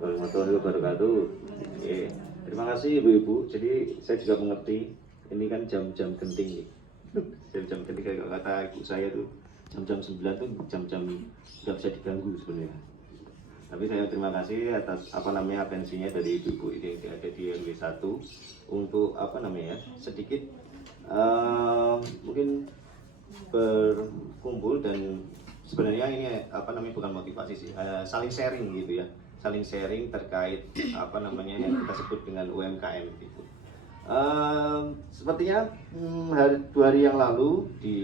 warahmatullahi wabarakatuh. Terima kasih ibu-ibu. Jadi saya juga mengerti ini kan jam-jam genting nih. Jam-jam genting kayak kata ibu saya tuh jam-jam 9 tuh jam-jam nggak bisa diganggu sebenarnya. Tapi saya terima kasih atas atensinya dari ibu-ibu ini yang ada di RW 1 untuk sedikit mungkin berkumpul dan sebenarnya ini bukan motivasi sih, saling sharing gitu ya, saling sharing terkait yang kita sebut dengan UMKM gitu. Sepertinya 2 hari yang lalu di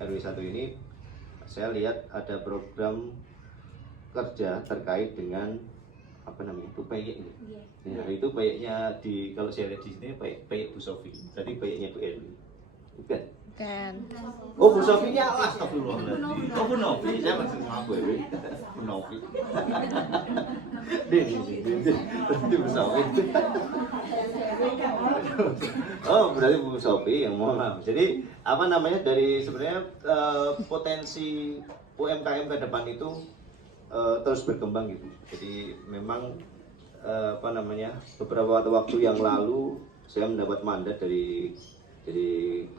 RW 1 ini saya lihat ada program kerja terkait dengan itu peyek ini. Ya, itu peyeknya kalau saya lihat di sini peyek Bu Sofi. Tadi peyeknya Bu Elu. Bukan? Bukan. Oh, Bu Sofinya astagfirullahaladzim. Oh, Bu Novi, saya masih ngaku ya. Bu Novi. Berarti Bu Sofi. Oh, berarti Bu Sofi yang mohon maaf. Jadi dari sebenarnya potensi UMKM ke depan itu terus berkembang gitu. Jadi memang beberapa waktu yang lalu saya mendapat mandat dari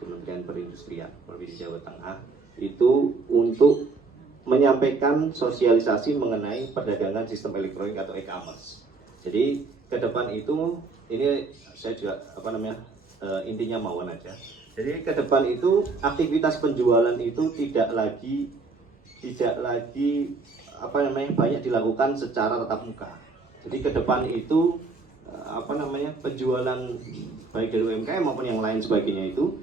Kementerian Perindustrian Provinsi Jawa Tengah itu untuk menyampaikan sosialisasi mengenai perdagangan sistem elektronik atau e-commerce. Jadi ke depan itu ini saya juga intinya mauan aja. Jadi ke depan itu aktivitas penjualan itu tidak lagi banyak dilakukan secara tatap muka. Jadi ke depan itu penjualan baik dari UMKM maupun yang lain sebagainya itu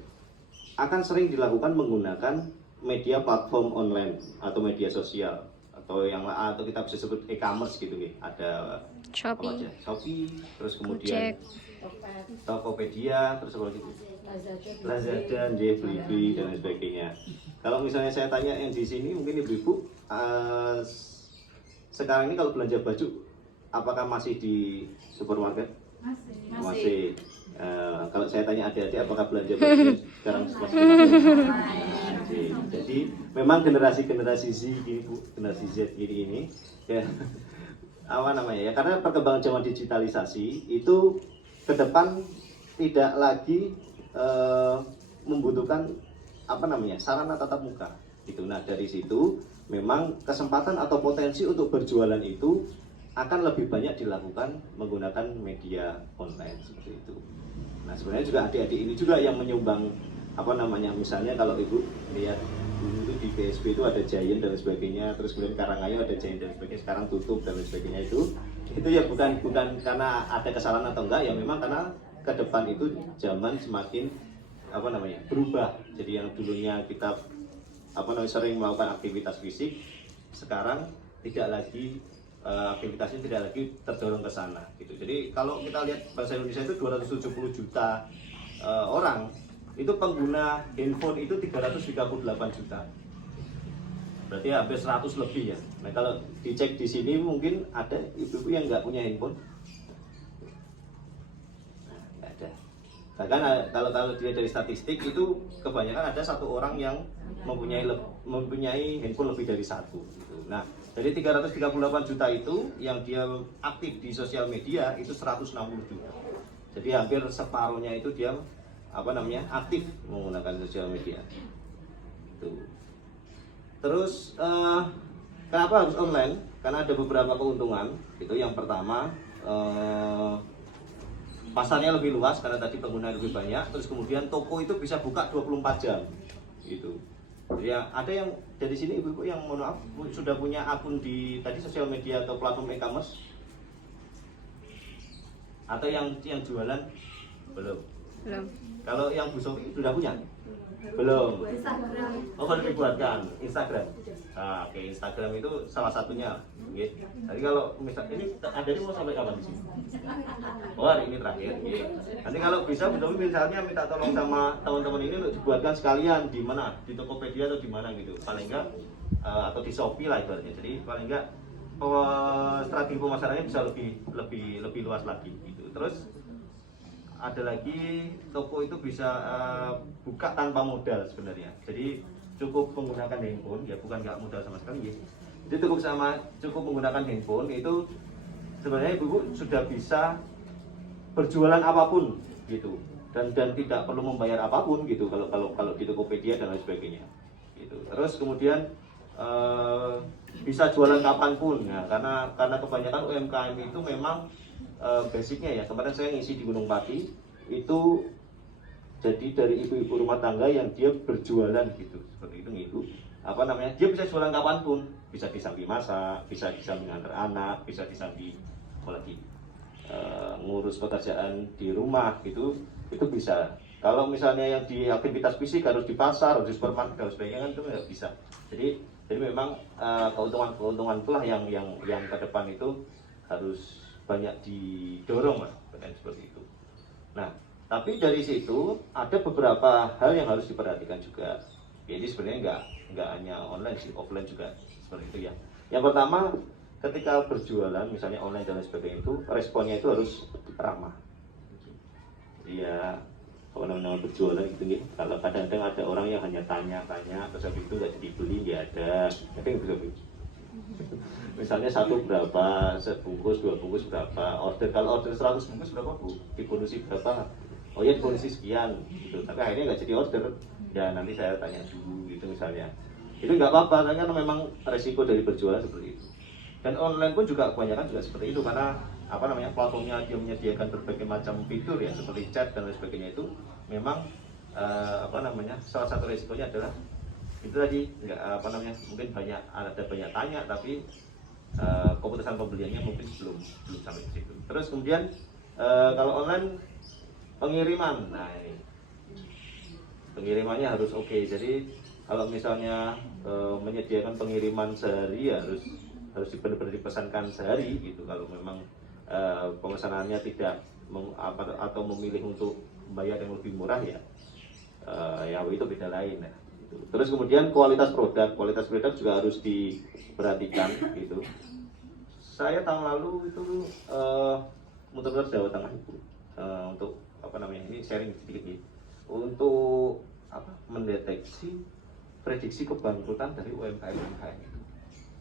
akan sering dilakukan menggunakan media platform online atau media sosial atau kita bisa sebut e-commerce gitu nih. Ada Shopee, terus kemudian Tokopedia, terus apa lagi? Lazada, Blibli dan lain sebagainya. Kalau misalnya saya tanya yang di sini mungkin ibu-ibu sekarang ini kalau belanja baju apakah masih di supermarket? Masih. Kalau saya tanya adik-adik apakah belanja baju sekarang masih di masih. Jadi memang generasi Z ini Bu, generasi Z ini ya karena perkembangan zaman digitalisasi itu ke depan tidak lagi membutuhkan sarana tatap muka gitu. Nah, dari situ memang kesempatan atau potensi untuk berjualan itu akan lebih banyak dilakukan menggunakan media online seperti itu. Nah, sebenarnya juga adik-adik ini juga yang menyumbang misalnya kalau ibu lihat dulu itu di BSP itu ada Giant dan sebagainya, terus kemudian Karangayu ada Giant dan sebagainya, sekarang tutup dan sebagainya itu ya bukan karena ada kesalahan atau enggak, ya memang karena ke depan itu zaman semakin berubah. Jadi yang dulunya kita sering melakukan aktivitas fisik, sekarang tidak lagi aktivitasnya tidak lagi terdorong ke sana gitu. Jadi kalau kita lihat bahasa Indonesia itu 270 juta orang, itu pengguna handphone itu 338 juta. Berarti hampir 100 lebih ya. Nah, kalau dicek di sini mungkin ada ibu-ibu yang nggak punya handphone. Nah, nggak ada. Bahkan kalau dia dari statistik itu kebanyakan ada satu orang yang mempunyai handphone lebih dari satu. Gitu. Nah, dari 338 juta itu yang dia aktif di sosial media itu 160 juta. Jadi hampir separuhnya itu dia aktif menggunakan sosial media. Itu. Terus kenapa harus online? Karena ada beberapa keuntungan. Itu yang pertama pasarnya lebih luas karena tadi pengguna lebih banyak. Terus kemudian toko itu bisa buka 24 jam. Gitu. Ya, ada yang dari sini ibu-ibu yang mohon maaf sudah punya akun di tadi sosial media atau platform e-commerce? Atau yang jualan? Belum. Kalau yang Bu Sofi sudah punya? Belum. Oh, baru dibuatkan Instagram. Nah, oke, Instagram itu salah satunya. Gitu. Jadi kalau misalnya ini ada mau sampai kapan di sini? Oh, hari ini terakhir. Gitu. Nanti kalau bisa Bu Sofi misalnya minta tolong sama teman-teman ini untuk dibuatkan sekalian di mana? Di Tokopedia atau di mana gitu. Paling enggak atau di Shopee lah ibaratnya. Jadi paling enggak strategi pemasarannya bisa lebih luas lagi gitu. Terus ada lagi toko itu bisa buka tanpa modal sebenarnya. Jadi cukup menggunakan handphone, ya bukan nggak modal sama sekali ya. Jadi cukup menggunakan handphone itu sebenarnya ibu sudah bisa berjualan apapun gitu, dan tidak perlu membayar apapun gitu kalau di Tokopedia dan lain sebagainya gitu. Terus kemudian bisa jualan kapanpun. Nah, karena kebanyakan UMKM itu memang basicnya ya, kemarin saya ngisi di Gunung Pati itu jadi dari ibu-ibu rumah tangga yang dia berjualan gitu, seperti itu dia bisa jualan kapanpun, bisa di samping masak, bisa di samping antar anak, bisa di samping apalagi ngurus pekerjaan di rumah gitu, itu bisa. Kalau misalnya yang di aktivitas fisik harus di pasar, harus di supermarket, harus sebagainya kan itu nggak bisa. Jadi memang keuntungan itulah yang ke depan itu harus banyak didorong lah, seperti itu. Nah, tapi dari situ ada beberapa hal yang harus diperhatikan juga. Jadi sebenarnya nggak hanya online sih, offline juga seperti itu ya. Yang pertama, ketika berjualan misalnya online dan lain sebagainya itu responnya itu harus ramah. Iya, kalau namanya berjualan gitu nih. Kalau kadang-kadang ada orang yang hanya tanya-tanya, terus habis itu nggak dibeli, nggak ada. Itu yang bisa. Misalnya satu berapa, sebungkus, 2 bungkus berapa, kalau order 100 bungkus berapa bu, dibonusi berapa, oh ya dibonusi sekian gitu, tapi akhirnya nggak jadi order, ya nanti saya tanya dulu gitu misalnya. Itu nggak apa-apa, karena memang resiko dari berjualan seperti itu. Dan online pun juga kebanyakan juga seperti itu, karena platformnya dia menyediakan berbagai macam fitur ya, seperti chat dan lain sebagainya. Itu memang salah satu resikonya adalah itu tadi mungkin ada banyak tanya, tapi keputusan pembeliannya mungkin belum sampai ke situ. Terus kemudian kalau online pengiriman, nah ini pengirimannya harus oke. Jadi kalau misalnya menyediakan pengiriman sehari harus benar-benar dipesankan sehari gitu. Kalau memang pemesanannya tidak atau memilih untuk bayar yang lebih murah ya itu beda lain ya. Terus kemudian kualitas produk juga harus diperhatikan gitu. Saya tahun lalu itu muter-muter Jawa Tengah itu untuk ini sharing sedikit nih, untuk mendeteksi prediksi kebangkrutan dari UMKM itu.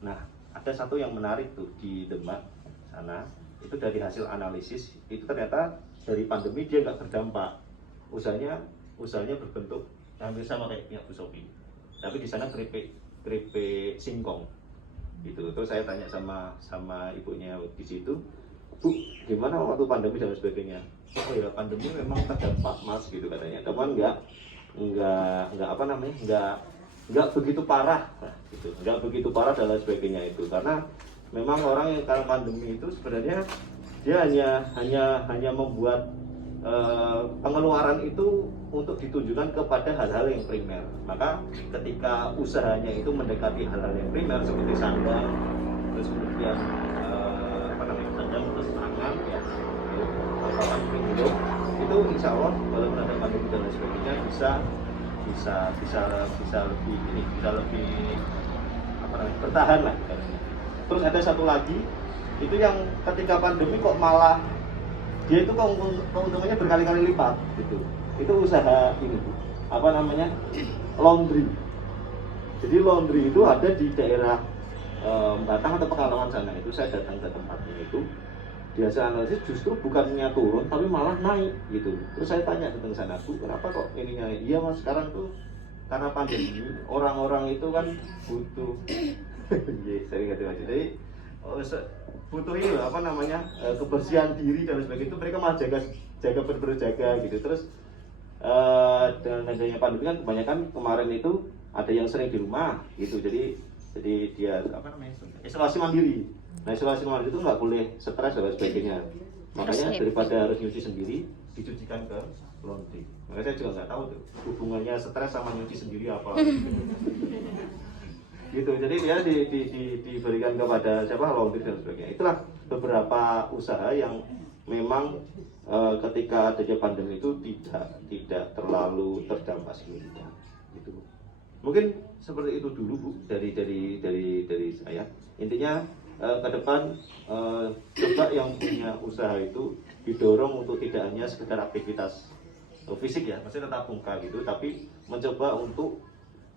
Nah, ada satu yang menarik tuh di Demak sana, itu dari hasil analisis itu ternyata dari pandemi dia nggak berdampak, usahanya berbentuk hampir sama kayak punya Bu Sophie, tapi di sana keripik singkong gitu. Terus saya tanya sama ibunya di situ, Bu, gimana waktu pandemi dan sebagainya? Oh ya, pandemi memang terdampak Mas gitu katanya, teman nggak begitu parah gitu, nggak begitu parah dan lain sebagainya itu, karena memang orang yang karena pandemi itu sebenarnya dia hanya membuat pengeluaran itu untuk ditujukan kepada hal-hal yang primer. Maka ketika usahanya itu mendekati hal-hal yang primer seperti sandang, terus kemudian sandang terus tangan ya, papan hidup, itu insya Allah walaupun ada pandemi dan lain sebagainya bisa lebih bertahan lah. Terus ada satu lagi itu yang ketika pandemi kok malah dia itu keuntungannya berkali-kali lipat gitu. Itu usaha ini laundry. Jadi laundry itu ada di daerah Batang atau Pekalongan sana. Itu saya datang ke tempatnya itu, di hasil analisis justru bukannya turun tapi malah naik gitu. Terus saya tanya tentang sana, Bu, kenapa kok ininya? Iya Mas, sekarang tuh karena pandemi orang-orang itu kan butuh sering jadi butuh ini kebersihan diri dan sebagainya, itu mereka malah berjaga gitu. Terus dengan adanya pandemi kan kebanyakan kemarin itu ada yang sering di rumah gitu, jadi dia isolasi mandiri. Nah, isolasi mandiri itu nggak boleh stres dan sebagainya, makanya daripada harus nyuci sendiri dicucikan ke laundry. Makanya saya juga nggak tahu tuh hubungannya stres sama nyuci sendiri apa gitu. Jadi dia diberikan kepada laundry dan sebagainya. Itulah beberapa usaha yang memang ketika adanya pandemi itu tidak terlalu terdampak signifikan gitu. Mungkin seperti itu dulu Bu dari saya. Intinya ke depan coba yang punya usaha itu didorong untuk tidak hanya sekedar aktivitas fisik ya, masih tetap muka gitu, tapi mencoba untuk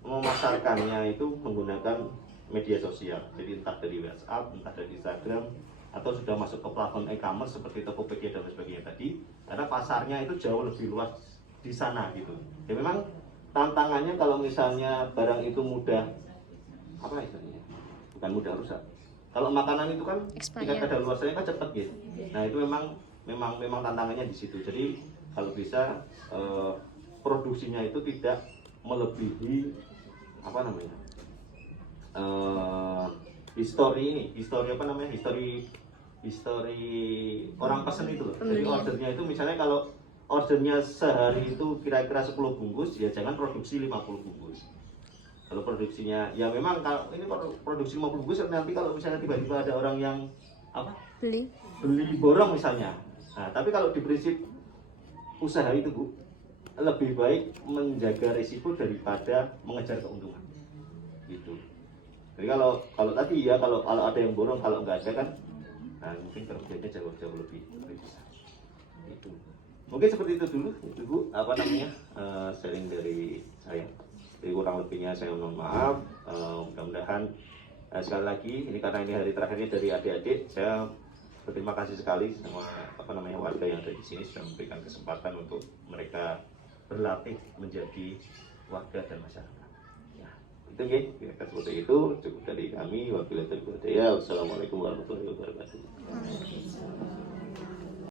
memasarkannya itu menggunakan media sosial. Jadi entah dari WhatsApp, entah dari Instagram, atau sudah masuk ke platform e-commerce seperti Tokopedia dan sebagainya tadi, karena pasarnya itu jauh lebih luas di sana gitu. Ya memang tantangannya kalau misalnya barang itu mudah, apa istilahnya? Bukan mudah rusak. Kalau makanan itu kan tingkat kadaluarsanya kan cepat gitu. Nah itu memang tantangannya di situ. Jadi kalau bisa produksinya itu tidak melebihi apa namanya histori apa namanya histori orang pesen itu loh. Jadi ordernya itu misalnya kalau ordernya sehari itu kira-kira 10 bungkus, ya jangan produksi 50 bungkus. Kalau produksinya ya memang kalau ini produksi 50 bungkus, nanti kalau misalnya tiba-tiba ada orang yang apa beli borong misalnya. Nah tapi kalau di prinsip usaha itu Bu, lebih baik menjaga risiko daripada mengejar keuntungan gitu. Jadi kalau tadi ya kalau ada yang borong, kalau nggak ada kan, nah mungkin kerugiannya jauh lebih besar itu. Mungkin seperti itu dulu itu Bu, apa namanya sharing dari saya. Jadi kurang lebihnya saya mohon maaf. Mudah-mudahan sekali lagi ini karena ini hari terakhirnya dari adik-adik, saya berterima kasih sekali sama apa namanya warga yang ada di sini sudah memberikan kesempatan untuk mereka berlatih menjadi warga dan masyarakat. Ya, itu ya, kira-kira seperti itu. Cukup dari kami. Wabillahi taufiq wal hidayah. Wassalamualaikum warahmatullahi wabarakatuh.